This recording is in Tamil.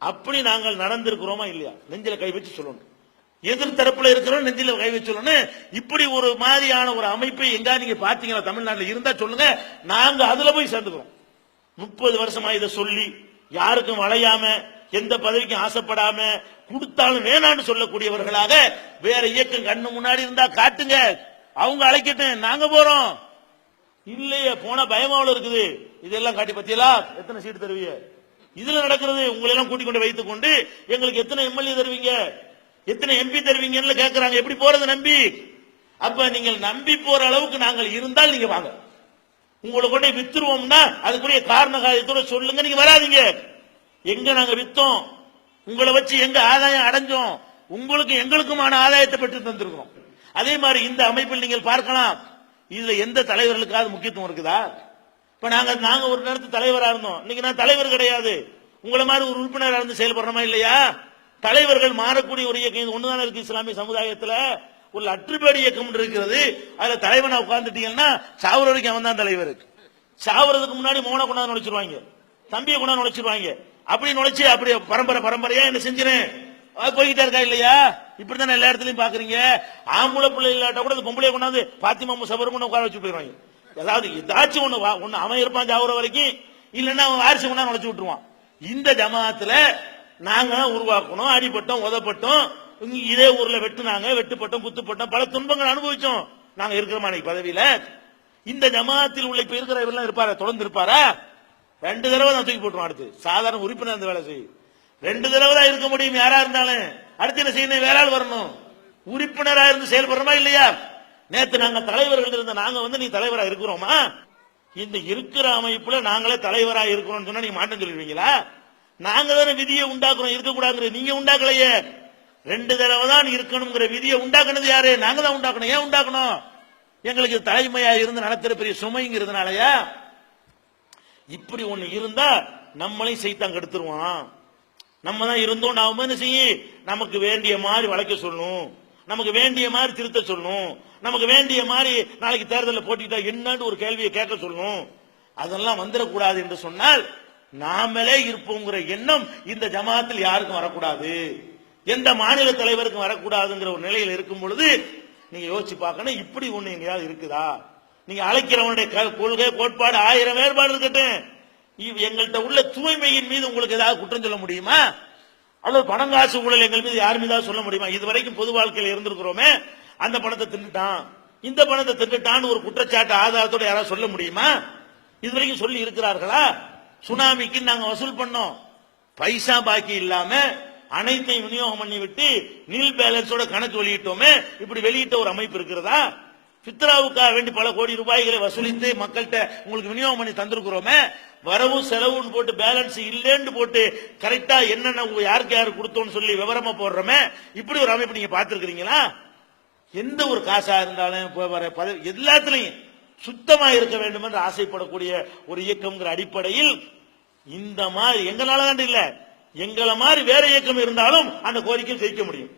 அப்படி நாங்கள் நடந்திருக்கிறோமா இல்லையா? நெஞ்சில கை வச்சு சொல்லணும். எதிர்த்தரப்புல இருக்கிறோம், நெஞ்சில கை வச்சு சொல்லணும். இப்படி ஒரு மாதிரியான ஒரு அமைப்பை எங்கா நீங்க பாத்தீங்களா தமிழ்நாட்டில் இருந்தா சொல்லுங்க. நாங்க அதுல போய் சேர்ந்துக்கிறோம். 30 வருஷமா இதை சொல்லி யாருக்கும் வளையாம எந்த பதவிக்கும் ஆசைப்படாம கொடுத்தாலும் வேணான்னு சொல்லக்கூடியவர்களாக வேற இயக்கம் கண்ணு முன்னாடி இருந்தா காட்டுங்க, அவங்க அழைக்கட்டும், நாங்க போறோம். இல்லையே போனா பயமாவில் இருக்குது. இதெல்லாம் காட்டி பத்தியலா எத்தனை சீட்டு தருவீங்க? இதுல நடக்கிறது. உங்களை எல்லாம் கூட்டிக் கொண்டு வைத்துக் கொண்டு எங்களுக்கு எத்தனை எம்எல்ஏ தருவீங்க, எத்தனை எம்பி தருவீங்கன்னு கேட்கிறாங்க. எப்படி போறது நம்பி? அப்ப நீங்கள் நம்பி போற அளவுக்கு நாங்கள் இருந்தால் நீங்க வாங்க. உங்களை கொண்டு வித்துருவோம்னா அதுக்குரிய காரண காரியத்தோட சொல்லுங்க. நீங்க வராதீங்க. எங்க நாங்க வித்தோம், உங்களை வச்சு எங்க ஆதாயம் அடைஞ்சோம், உங்களுக்கு எங்களுக்குமான ஆதாயத்தை பெற்று தந்திருக்கிறோம். அதே மாதிரி இந்த அமைப்பில் நீங்கள் பார்க்கலாம். இதுல எந்த தலைவர்களுக்காவது முக்கியத்துவம் இருக்குதா? இப்ப நாங்க ஒரு நேரத்து தலைவரா இருந்தோம், இன்னைக்கு நான் தலைவர் கிடையாது. உங்களை மாதிரி ஒரு உறுப்பினராக இருந்து செயல்படுறோமா இல்லையா? தலைவர்கள் மாறக்கூடிய ஒரு இயக்கம் ஒண்ணுதானே இருக்கு. இஸ்லாமிய சமுதாயத்துல ஒரு அற்றுப்பேடி இயக்கம் இருக்கிறது. அதுல தலைவனா உட்கார்ந்துட்டீங்கன்னா சாவர வரைக்கும் அவன் தான் தலைவர். சாவறதுக்கு முன்னாடி மோன கொண்டாந்து நுழைச்சிருவாங்க, தம்பியை கொண்டாந்து நுழைச்சிருவாங்க. அப்படி நுழைச்சு அப்படி பரம்பரையா என்ன செஞ்சிருேன் போய்கிட்டே இருக்கா இல்லையா? இப்படித்தானே எல்லா இடத்துலயும் பாக்குறீங்க. ஆம்பளை பிள்ளை இல்லாட்ட கூட பொம்பளை கொண்டாந்து பாத்திமா சபரும் உட்கார வச்சு போயிடுவாங்க. ஏதாவது ஏதாச்சும் ஒண்ணு அவன் இருப்பான் சாவர வரைக்கும், இல்லைன்னா அவன் வாரிசு கொண்டாந்து நுழைச்சு விட்டுருவான். இந்த ஜமாத்துல நாங்க உருவாக்கணும், அடிபட்டோம், உதப்பட்டோம், இதே ஊர்ல வெட்டுனாங்க, வெட்டுப்பட்டோம், குத்துப்பட்டோம், பல துன்பங்கள் அனுபவிச்சோம். நாங்க இருக்கிறோமா பதவியில? இந்த ஜமாத்தில் உள்ள இப்ப இருக்கிற இவரெல்லாம் இருப்பாரா? தொடர்ந்து இருப்பாரா? 2 தடவை தான் தூக்கி போட்டுருவோம். அடுத்து சாதாரண உறுப்பினர் அந்த வேலை செய்யும். 2 தடவை தான் இருக்க முடியும் யாரா இருந்தாலும். அடுத்து என்ன செய்யணும்? வேற ஆள் வரணும். உறுப்பினரா இருந்து செயல்படுறோமா இல்லையா? நேத்து நாங்க தலைவர்கள் இருந்த நாங்க நீ தலைவரா இருக்கிறோமா? இந்த இருக்கிற அமைப்புல நாங்களே தலைவரா இருக்கிறோம் சொன்னா நீங்க மாட்டம் சொல்லிடுவீங்களா? நாங்க தானே விதியை உண்டாக்குறோம், இருக்கக்கூடாது. நீங்க உண்டாக்கலையே. 2 தடவை தான் இருக்கணுங்கிற விதியை உண்டாக்குனது யாரு? நாங்க தான் உண்டாக்கணும். ஏன் உண்டாக்கணும்? எங்களுக்கு தலைமையா இருந்து நடத்துற பெரிய சுமைங்கிறதுனாலயா? இப்படி ஒண்ணு இருந்தா நம்மளையும் சைத்தான் கெடுத்துருவான். நம்ம தான் இருந்தோம், நாம என்ன செய்ய, நமக்கு வேண்டிய மாதிரி வளைக்க சொல்லணும், நமக்கு வேண்டிய மாதிரி திருத்த சொல்லணும், நமக்கு வேண்டிய மாதிரி நாளைக்கு தேர்தலில் போட்டிட்டா என்னன்னு ஒரு கேள்வியை கேட்க சொல்லணும். அதெல்லாம் வந்துடக்கூடாது என்று சொன்னால் நாமளே இருப்போங்கிற எண்ணம் இந்த ஜமாத்தில் யாருக்கும் வரக்கூடாது, எந்த மாநில தலைவருக்கும் வரக்கூடாதுங்கிற ஒரு நிலையில் இருக்கும் பொழுது நீங்க யோசிச்சு பார்க்கணும். இப்படி ஒண்ணு எங்கேயாவது இருக்குதா? நீங்க அழைக்கிறவனுடைய கொள்கை கோட்பாடு 1000 வேறுபாடு இருக்கட்டும், எங்கள்கிட்ட உள்ள தூய்மையின் மீது உங்களுக்கு ஏதாவது குற்றம் சொல்ல முடியுமா? அல்லது பணங்காசு ஊழல் எங்கள் மீது யார் மீதாவது சொல்ல முடியுமா? இதுவரைக்கும் பொது வாழ்க்கையில் இருந்திருக்கிறோமே, அந்த பணத்தை தின்னுட்டான், இந்த பணத்தை தின்னுட்டான்னு ஒரு குற்றச்சாட்டு ஆதாரத்தோட யாராவது சொல்ல முடியுமா? இதுவரைக்கும் சொல்லி இருக்கிறார்களா? சுனாமிக்கு நாங்க வசூல் பண்ணோம், பைசா பாக்கி இல்லாம அனைத்தையும் விநியோகம் பண்ணி விட்டு நீல் பேலன்ஸோட கணக்கு வெளியிட்டோமே, இப்படி வெளியிட்ட ஒரு அமைப்பு இருக்கிறதா? பித்ராவுக்காக வேண்டி பல கோடி ரூபாய்களை வசூலித்து மக்கள்கிட்ட உங்களுக்கு விநியோகம் பண்ணி தந்திருக்கிறோமே, வரவு செலவுன்னு போட்டு பேலன்ஸ் இல்லைன்னு போட்டு கரெக்டா என்னென்ன யாருக்கு யாரு கொடுத்தோம்னு சொல்லி விவரமா போடுறோமே, இப்படி ஒரு அமைப்பு நீங்க பார்த்திருக்கிறீங்களா? எந்த ஒரு காசா இருந்தாலும் எல்லாத்திலையும் சுத்தமா இருக்க வேண்டும் என்று ஆசைப்படக்கூடிய ஒரு இயக்கம்ங்கிற அடிப்படையில் இந்த மாதிரி எங்களால தான் இல்ல, எங்களை மாதிரி வேற இயக்கம் இருந்தாலும் அந்த கோரிக்கை ஜெயிக்க முடியும்.